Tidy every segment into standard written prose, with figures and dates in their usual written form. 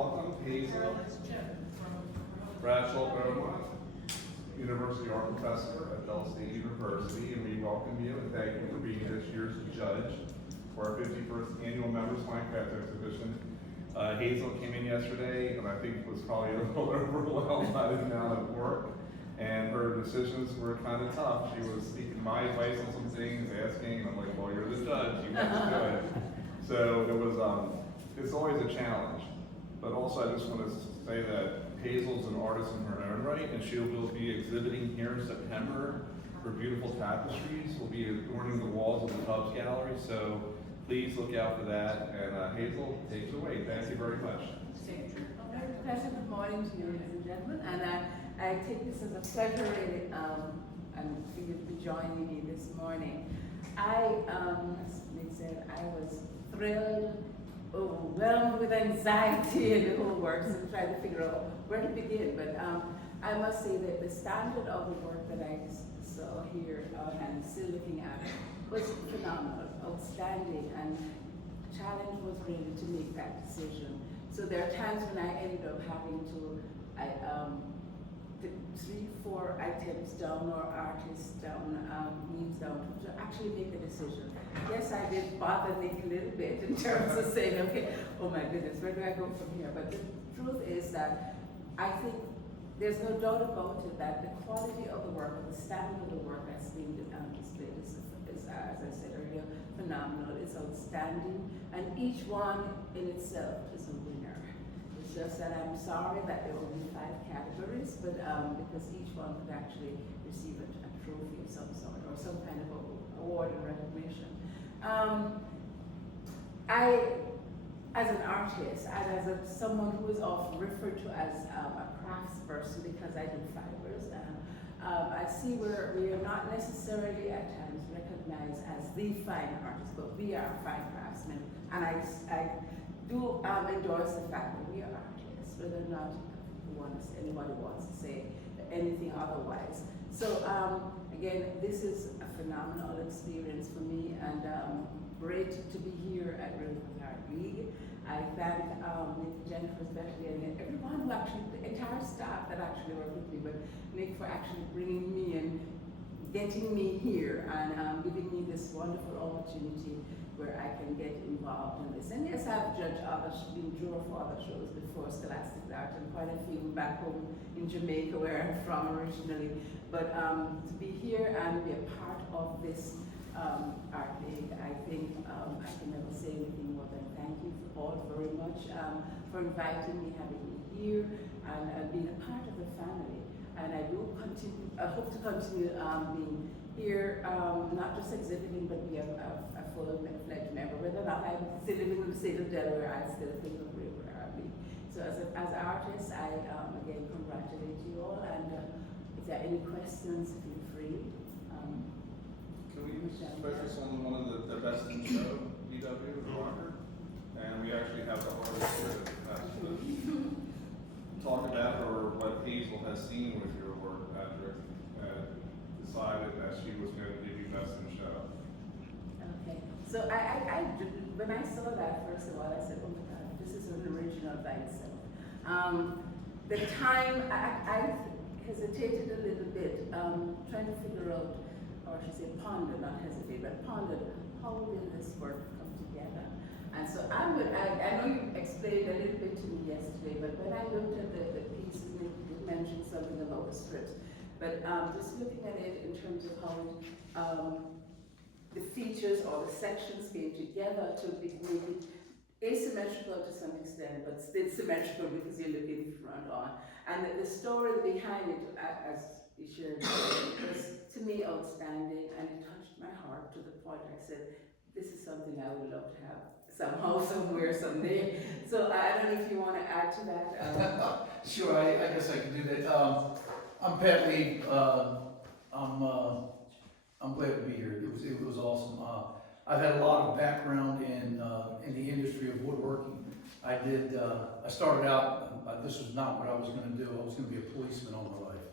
welcome Hazel Bradshaw Beaumont, University Art Professor at Bell State University, and we welcome you and thank you for being this year's judge for our 51st Annual Members Fine Craft Exhibition. Hazel came in yesterday and I think was probably a little overwhelmed by the amount of work, and her decisions were kind of tough. She was seeking my advice on some things, asking, and I'm like, well, you're the judge, you have to do it. So it was, it's always a challenge. But also I just want to say that Hazel's an artist in her own right, and she will be exhibiting here in September. Her beautiful tapestries will be adorning the walls of the Tubbs Gallery, so please look out for that. And Hazel, take it away. Thank you very much. Good morning to you, ladies and gentlemen, and I take this as a pleasure really, and for you to be joining me this morning. As Nick said, I was thrilled, overwhelmed with anxiety and the whole works, and trying to figure out where to begin. But I must say that the standard of the work that I saw here and still looking at was phenomenal, outstanding, and challenge was really to make that decision. So there are times when I ended up having to, put 3-4 items down or artists down, names down to actually make a decision. Yes, I did bother Nick a little bit in terms of saying, okay, oh my goodness, where do I go from here? But the truth is that I think there's no doubt about it that the quality of the work, or the standard of the work that's being displayed is, as I said earlier, phenomenal. It's outstanding, and each one in itself is a winner. It's just that I'm sorry that there will be 5 categories, but because each one could actually receive a trophy of some sort or some kind of award and recognition. As an artist, and as someone who is often referred to as a craftsperson because I do fibers, I see where we are not necessarily at times recognized as the fine artists, but we are fine craftsmen. And I do endorse the fact that we are artists, whether or not anybody wants to say anything otherwise. So again, this is a phenomenal experience for me, and great to be here at Rehoboth Art League. I thank Nick, Jennifer especially, and everyone who actually, the entire staff that actually worked with me, but Nick for actually bringing me and getting me here and giving me this wonderful opportunity where I can get involved in this. And yes, I've judged others, been juror for other shows before, Scholastic Art, and quite a few back home in Jamaica where I'm from originally. But to be here and be a part of this Art League, I think I can never say anything more than thank you all very much for inviting me, having me here, and being a part of the family. And I will continue, I hope to continue being here, not just exhibiting, but be a full-fledged member. Whether or not I'm still living in the state of Delaware, I still think of Rehoboth Art League. So as artists, I again congratulate you all, and if there are any questions, feel free. Can we focus on one of the best in show, VW, Rocker? And we actually have the artist here that talk about or what Hazel has seen with your work, Patrick, decided that she was going to give you best in show. Okay, so when I saw that, first of all, I said, oh my God, this is an original by itself. The time, I hesitated a little bit, trying to figure out, or I should say ponder, not hesitate, but ponder, how will this work come together? And so I know you explained a little bit to me yesterday, but when I looked at the pieces, you mentioned something about the strips, but just looking at it in terms of how the features or the sections came together to make it asymmetrical to some extent, but still symmetrical because you're looking front on. And the story behind it, as you shared, was to me outstanding, and it touched my heart to the point I said, this is something I would love to have somehow, somewhere, someday. So I don't know if you want to add to that. Sure, I guess I can do that. I'm Pat Lee. I'm glad to be here. It was awesome. I've had a lot of background in the industry of woodworking. I started out, this was not what I was going to do. I was going to be a policeman all my life.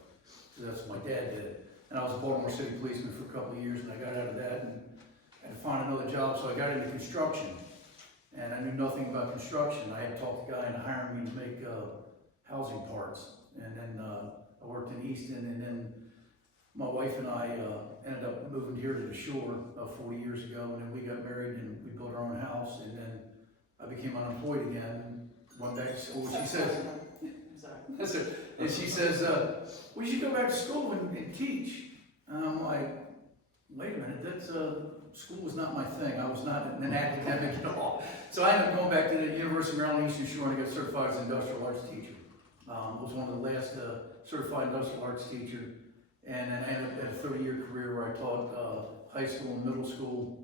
So that's what my dad did. And I was a Baltimore City policeman for a couple of years, and I got out of that and had to find another job, so I got into construction. and I knew nothing about construction. I had talked to a guy into hiring me to make housing parts, and then I worked in Easton, and then my wife and I ended up moving here to the shore 40 years ago, and then we got married and we built our own house, and then I became unemployed again and went back to school. She says, that's it. And she says, well, you should go back to school and teach. And I'm like, wait a minute, that's, school was not my thing. I was not an academic at all. So I ended up going back to the University of Maryland Eastern Shore, and I got certified as an industrial arts teacher. I was one of the last certified industrial arts teacher. And then I ended up at a 30-year career where I taught high school and middle school.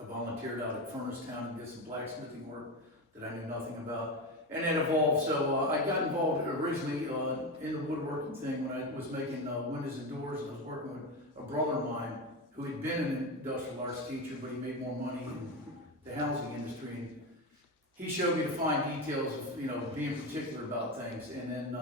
I volunteered out at Furnace Town and did some blacksmithing work that I knew nothing about. And it evolved, so I got involved originally in the woodworking thing when I was making windows and doors, and I was working with a brother of mine who had been an industrial arts teacher, but he made more money in the housing industry. And he showed me the fine details of, you know, being particular about things. And then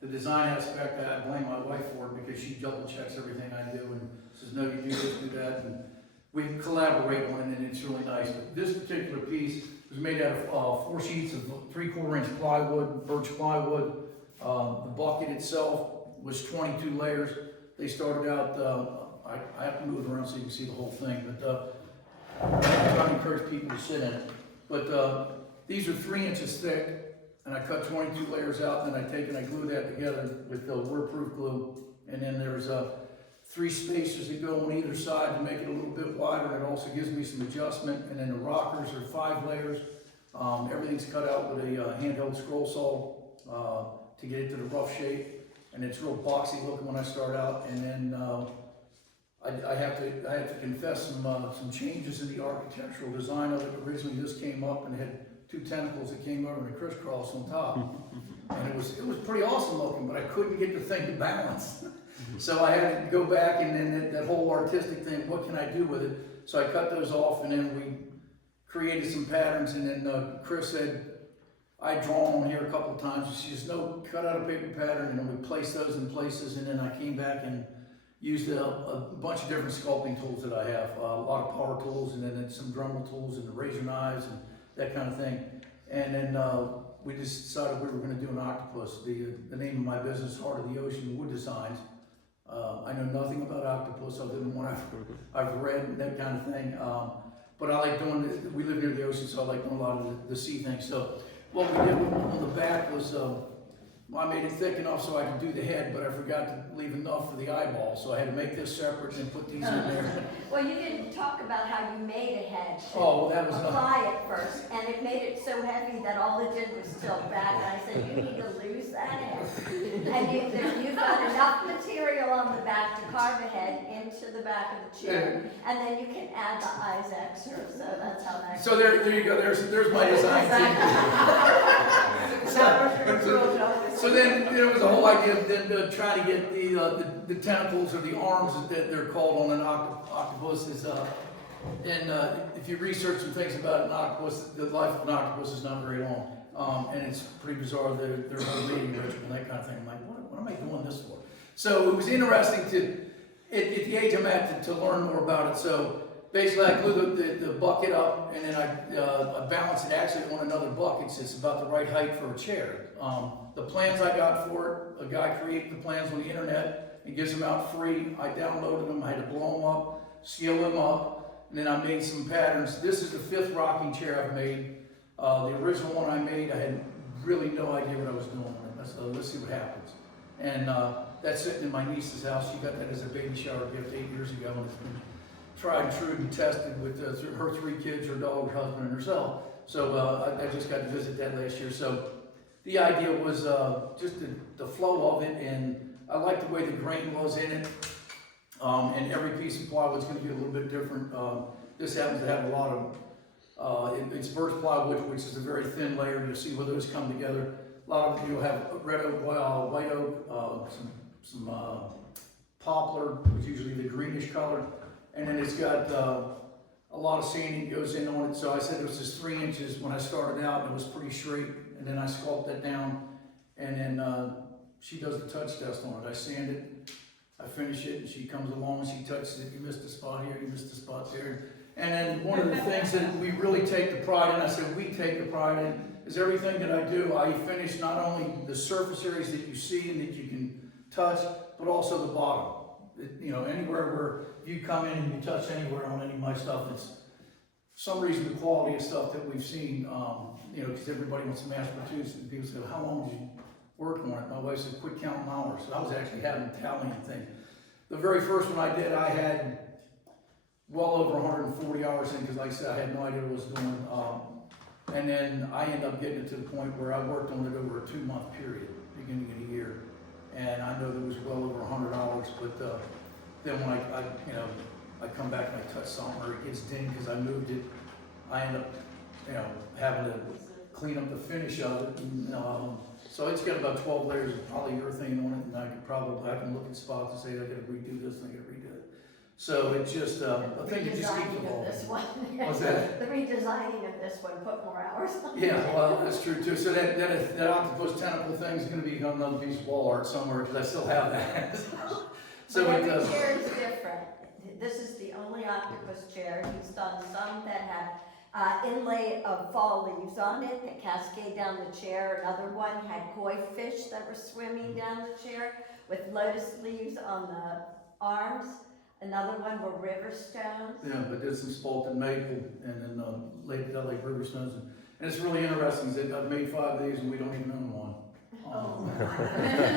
the design aspect, I blame my wife for it because she double checks everything I do and says, no, you do this, do that. And we collaborate on it, and it's really nice. But this particular piece was made out of 4 sheets of 3/4 inch plywood, birch plywood. The bucket itself was 22 layers. They started out, I have to move it around so you can see the whole thing, but I try to encourage people to sit in it. But these are 3 inches thick, and I cut 22 layers out, and then I take and I glue that together with the waterproof glue. And then there's 3 spacers that go on either side to make it a little bit wider. It also gives me some adjustment. And then the rockers are 5 layers. Everything's cut out with a handheld scroll saw to get it to the rough shape. And it's real boxy looking when I start out. And then I have to confess some changes in the architectural design of it. Originally this came up and had 2 tentacles that came over and crisscross on top. And it was pretty awesome looking, but I couldn't get the thing to balance. So I had to go back, and then that whole artistic thing, what can I do with it? So I cut those off, and then we created some patterns, and then Chris said, I'd drawn on here a couple of times. She says, no, cut out a paper pattern, and then we placed those in places, and then I came back and used a bunch of different sculpting tools that I have, a lot of power tools, and then some Dremel tools, and the razor knives, and that kind of thing. And then we just decided we were going to do an octopus. The name of my business, Heart of the Ocean Wood Designs. I know nothing about octopus other than what I've read and that kind of thing. But I like doing it. We live near the ocean, so I like doing a lot of the sea things. So what we did on the back was I made it thick enough so I could do the head, but I forgot to leave enough for the eyeball. So I had to make this separate and put these in there. Well, you didn't talk about how you made a head to That was apply it first, and it made it so heavy that all it did was tilt back. And I said, you need to lose that head. And you've got enough material on the back to carve a head into the back of the chair, and then you can add the eyes extra. So that's how that. So there you go. There's my design. So then there was the whole idea of then trying to get the tentacles or the arms that they're called on an octopus is, if you research some things about an octopus, the life of an octopus is not very long, and it's pretty bizarre. Their whole mating ritual and that kind of thing. I'm like, what am I doing this for? So it was interesting at the age I'm at to learn more about it. So basically, I glue the bucket up, and then I balance it actually on another bucket. So it's about the right height for a chair. The plans I got for it, a guy created the plans on the internet and gives them out free. I downloaded them, I had to blow them up, scale them up, and then I made some patterns. This is the 5th rocking chair I've made. The original one I made, I had really no idea what I was doing with it. So let's see what happens. And that's sitting in my niece's house. She got that as a baby shower gift 8 years ago, and it's been tried and true and tested with her 3 kids, her dog, her husband, and herself. So I just got to visit that last year. So the idea was just the flow of it, and I like the way the grain was in it. And every piece of plywood is going to be a little bit different. This happens to have a lot of, it's birch plywood, which is a very thin layer. You'll see where those come together. A lot of you'll have red oak, white oak, some poplar, which is usually the greenish color. And then it's got a lot of sanding goes in on it. So I said it was just 3 inches when I started out, and it was pretty straight. And then I sculpt that down, and then she does the touch test on it. I sand it, I finish it, and she comes along and she touches it. You missed a spot here, you missed a spot there. And then one of the things that we really take the pride in, I said we take the pride in, is everything that I do, I finish not only the surface areas that you see and that you can touch, but also the bottom. You know, anywhere where you come in and you touch anywhere on any of my stuff, it's some reason the quality of stuff that we've seen, you know, because everybody wants to mass produce, and people say, well, how long did you work on it? My wife said, quit counting hours. So I was actually having tallying things. The very first one I did, I had well over 140 hours in, because like I said, I had no idea what I was doing. And then I ended up getting it to the point where I worked on it over a 2-month period, beginning of the year. And I know there was well over 100 hours, but then when I you know, I come back and I touch something or it gets dinged because I moved it, I end up, you know, having to clean up the finish of it. And, so it's got about 12 layers of polyurethane on it, and I can look at spots and say, I gotta redo this and I gotta redo it. So it's just, I think it just keeps Redesigning of evolving. this one. What's that? The redesigning of this one, put more hours on it. Yeah, well, that's true too. So that octopus tentacle thing is gonna become another piece of wall art somewhere, because I still have that. So But it every does. chair is different. This is the only octopus chair. He's done some that have inlay of fall leaves on it that cascade down the chair. Another one had koi fish that were swimming down the chair with lotus leaves on the arms. Another one were river stones. Yeah, but there's some spalted maple and then LA river stones. And it's really interesting that I've made 5 of these and we don't even own one.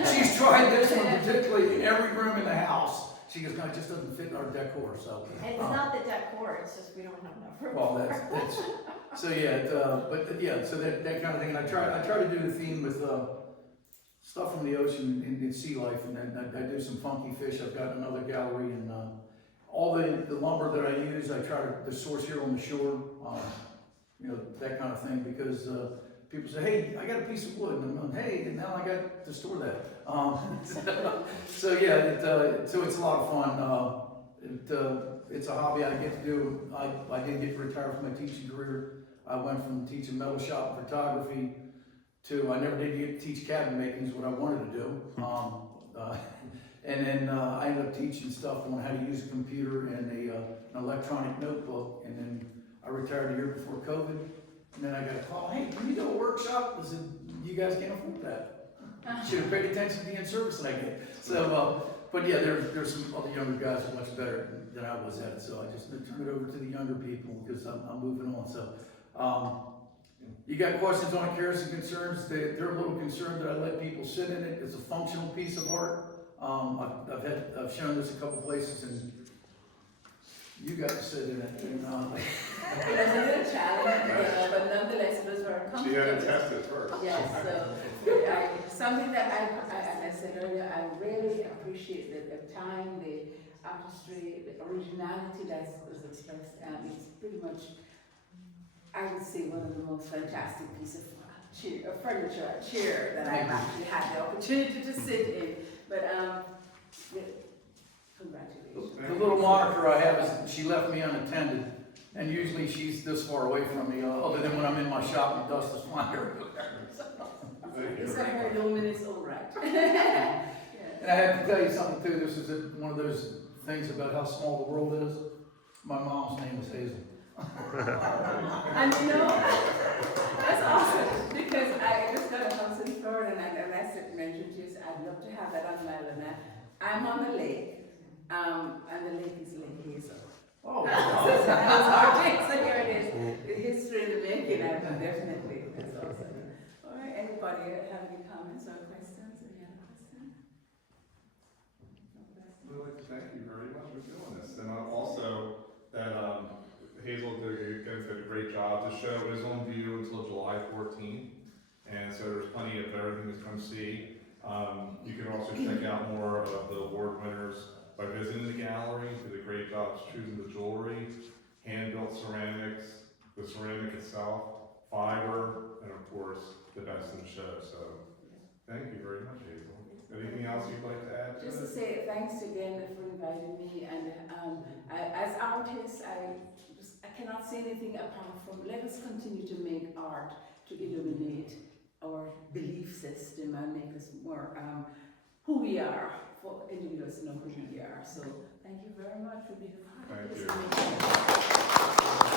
She's tried this one particularly in every room in the house. She goes, no, it just doesn't fit in our decor, so. And it's not the decor, it's just we don't have enough room. Well, that's, so yeah, but yeah, so that kind of thing. And I try to do the theme with stuff from the ocean and sea life, and then I do some funky fish. I've got another gallery, and all the lumber that I use, I try to source here on the shore, you know, that kind of thing, because people say, hey, I got a piece of wood, and I'm going, hey, and now I got to store that. So yeah, so it's a lot of fun. It's a hobby I get to do. I did get retired from my teaching career. I went from teaching metal shop and photography to, I never did get to teach cabinet making, is what I wanted to do. And then I ended up teaching stuff on how to use a computer and an electronic notebook. And then I retired a year before COVID. And then I got a call, hey, can you do a workshop? I said, you guys can't afford that. Should have paid attention to the in-service that I get. So, but yeah, there's some other younger guys who are much better than I was at it. So I just turned it over to the younger people because I'm moving on. So, you got questions on cares and concerns? They're a little concerned that I let people sit in it. It's a functional piece of art. I've shown this a couple places, and you got to sit in it. And, It was a little challenge, but nonetheless, it was very comfortable. She had to test it first. Yes, so, something that as I said earlier, I really appreciate the time, the artistry, the originality that was expressed. It's pretty much, I would say, one of the most fantastic pieces of furniture, a chair that I've actually had the opportunity to sit in. But, congratulations. the little moniker I have is she left me unattended. And usually she's this far away from me, other than when I'm in my shop and dust is flying everywhere. It's a very luminous, all right. And I have to tell you something too, this is one of those things about how small the world is. My mom's name is Hazel. And you know, that's awesome, because I just got a house in Florida, and I said, mentioned to you, I'd love to have that on my island. I'm on the lake, and the lake is Lake Hazel. Oh, So here it is, the history in the making, definitely, that's awesome. All right, anybody have any comments or questions? Any other questions? We'd like to thank you very much for doing this, and also that Hazel did a great job. The show is on view until July 14th, and so there's plenty of everything to come see. You can also check out more of the award winners by visiting the gallery. Did a great job choosing the jewelry, hand-built ceramics, the ceramic itself, fiber, and of course the best in the show. So thank you very much, Hazel. Anything else you'd like to add to Just to it? say thanks again for inviting me, and as artists, I cannot say anything apart from let us continue to make art to illuminate our belief system and make us more who we are, for individuals to know who we are. So Thank you very much for being a part of Thank this you. meeting.